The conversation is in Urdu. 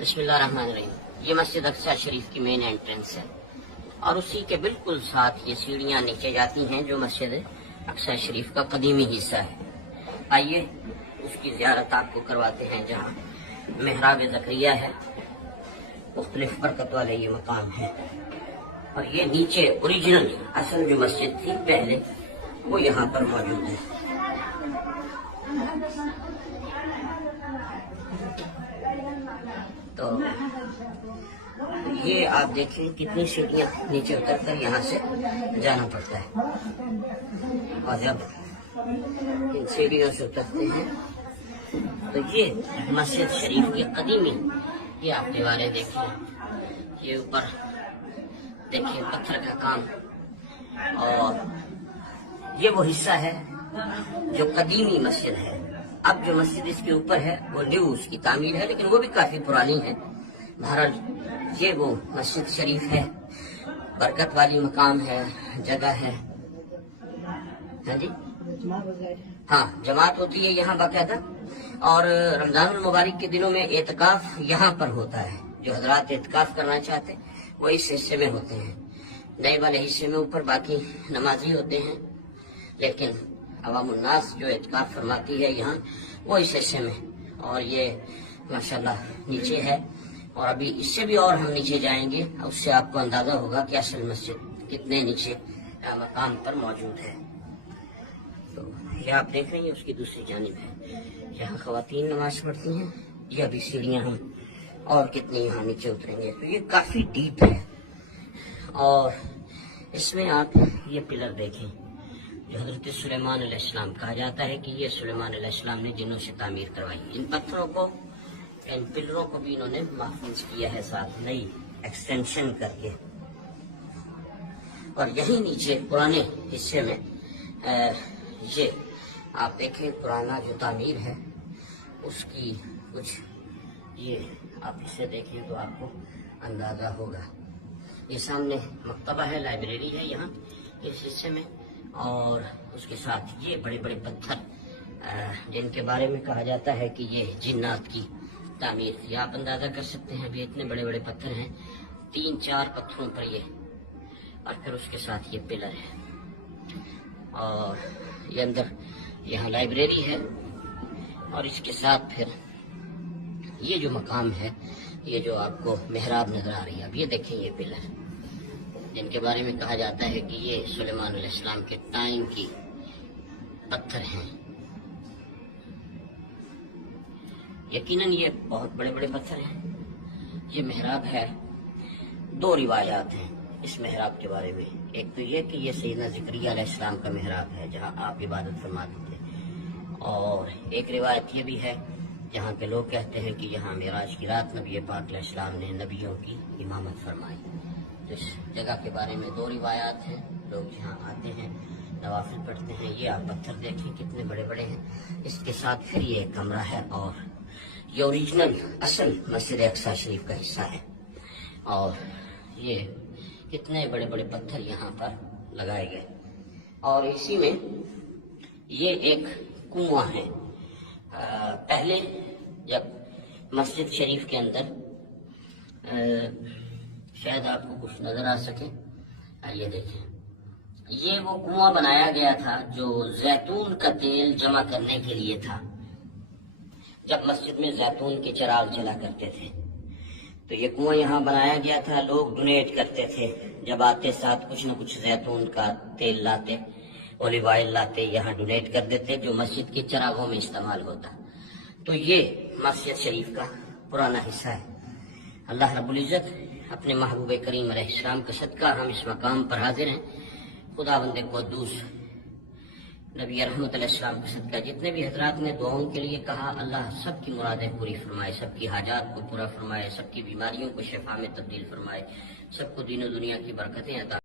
بسم اللہ الرحمن الرحیم۔ یہ مسجد اقصی شریف کی مین انٹرنس ہے اور اسی کے بالکل ساتھ یہ سیڑھیاں نیچے جاتی ہیں جو مسجد اقصی شریف کا قدیمی حصہ ہے۔ آئیے اس کی زیارت آپ کو کرواتے ہیں جہاں محراب زکریا ہے، مختلف برکت والے یہ مقام ہے، اور یہ نیچے اوریجنل اصل جو مسجد تھی پہلے وہ یہاں پر موجود ہے۔ تو یہ آپ دیکھیں کتنی سیڑھیاں نیچے اتر کر یہاں سے جانا پڑتا ہے، اور جب ان سیڑھیوں سے اترتے ہیں تو یہ مسجد شریف کی قدیمی یہ آپ دیواریں دیکھیں، یہ اوپر دیکھیں پتھر کا کام، اور یہ وہ حصہ ہے جو قدیمی مسجد ہے۔ اب جو مسجد اس کے اوپر ہے وہ نیو اس کی تعمیر ہے، لیکن وہ بھی کافی پرانی ہے۔ بہرحال یہ وہ مسجد شریف ہے، برکت والی مقام ہے، جگہ ہے۔ ہاں جی، ہاں جماعت ہوتی ہے یہاں باقاعدہ، اور رمضان المبارک کے دنوں میں اعتکاف یہاں پر ہوتا ہے۔ جو حضرات اعتکاف کرنا چاہتے ہیں وہ اس حصے میں ہوتے ہیں، نئے والے حصے میں اوپر باقی نمازی ہوتے ہیں، لیکن عوام الناس جو اعتکاف فرماتی ہے یہاں وہ اس حصے میں۔ اور یہ ماشاءاللہ نیچے ہے، اور ابھی اس سے بھی اور ہم نیچے جائیں گے، اس سے آپ کو اندازہ ہوگا کہ اصل مسجد کتنے نیچے مقام پر موجود ہے۔ تو یہ آپ دیکھ رہے ہیں اس کی دوسری جانب ہے، یہاں خواتین نماز پڑھتی ہیں، یہ ابھی سیڑھیاں ہم اور کتنی یہاں نیچے اتریں گے۔ تو یہ کافی ڈیپ ہے، اور اس میں آپ یہ پلر دیکھیں جو حضرت سلیمان علیہ السلام کہا جاتا ہے کہ یہ سلیمان علیہ السلام نے جنوں سے تعمیر کروائی۔ ان پتھروں کو، ان پلروں کو بھی انہوں نے محفوظ کیا ہے ساتھ نئی ایکسٹینشن کر کے۔ اور یہی نیچے پرانے حصے میں یہ آپ دیکھیں پرانا جو تعمیر ہے اس کی کچھ یہ آپ اسے دیکھیں تو آپ کو اندازہ ہوگا۔ یہ سامنے مکتبہ ہے، لائبریری ہے یہاں اس حصے میں، اور اس کے ساتھ یہ بڑے بڑے پتھر جن کے بارے میں کہا جاتا ہے کہ یہ جنات کی تعمیر تھی۔ آپ اندازہ کر سکتے ہیں ابھی اتنے بڑے بڑے پتھر ہیں، 3-4 پتھروں پر یہ، اور پھر اس کے ساتھ یہ پلر ہے، اور یہ اندر یہاں لائبریری ہے، اور اس کے ساتھ پھر یہ جو مقام ہے، یہ جو آپ کو محراب نظر آ رہی ہے، اب یہ دیکھیں یہ پلر جن کے بارے میں کہا جاتا ہے کہ یہ سلیمان علیہ السلام کے ٹائم کی پتھر ہیں۔ یقیناً یہ بہت بڑے بڑے پتھر ہیں۔ یہ محراب ہے، 2 روایات ہیں اس محراب کے بارے میں۔ ایک تو یہ کہ یہ سیدنا زکریا علیہ السلام کا محراب ہے جہاں آپ عبادت فرماتے تھے، اور ایک روایت یہ بھی ہے جہاں کے لوگ کہتے ہیں کہ یہاں معراج کی رات نبی پاک علیہ السلام نے نبیوں کی امامت فرمائی۔ تو اس جگہ کے بارے میں 2 روایات ہیں، لوگ یہاں آتے ہیں، نوافل پڑھتے ہیں۔ یہ آپ پتھر دیکھیں کتنے بڑے بڑے ہیں۔ اس کے ساتھ پھر یہ ایک کمرہ ہے، اور یہ اوریجنل اصل مسجد اقصی شریف کا حصہ ہے، اور یہ کتنے بڑے بڑے پتھر یہاں پر لگائے گئے۔ اور اسی میں یہ ایک کنواں ہے۔ پہلے جب مسجد شریف کے اندر شاید آپ کو کچھ نظر آ سکے، یہ دیکھیں یہ وہ کنواں بنایا گیا تھا جو زیتون کا تیل جمع کرنے کے لیے تھا۔ جب مسجد میں زیتون کے چراغ جلا کرتے تھے تو یہ کنواں یہاں بنایا گیا تھا، لوگ ڈونیٹ کرتے تھے، جب آتے ساتھ کچھ نہ کچھ زیتون کا تیل لاتے، اولیو آئل لاتے، یہاں ڈونیٹ کر دیتے جو مسجد کے چراغوں میں استعمال ہوتا۔ تو یہ مسجد شریف کا پرانا حصہ ہے۔ اللہ رب العزت اپنے محبوب کریم علیہ السلام کا صدقہ ہم اس مقام پر حاضر ہیں۔ خدا بند قدوس نبی رحمت علیہ السلام کا صدقہ جتنے بھی حضرات نے دعاؤں کے لیے کہا، اللہ سب کی مرادیں پوری فرمائے، سب کی حاجات کو پورا فرمائے، سب کی بیماریوں کو شفا میں تبدیل فرمائے، سب کو دین و دنیا کی برکتیں عطا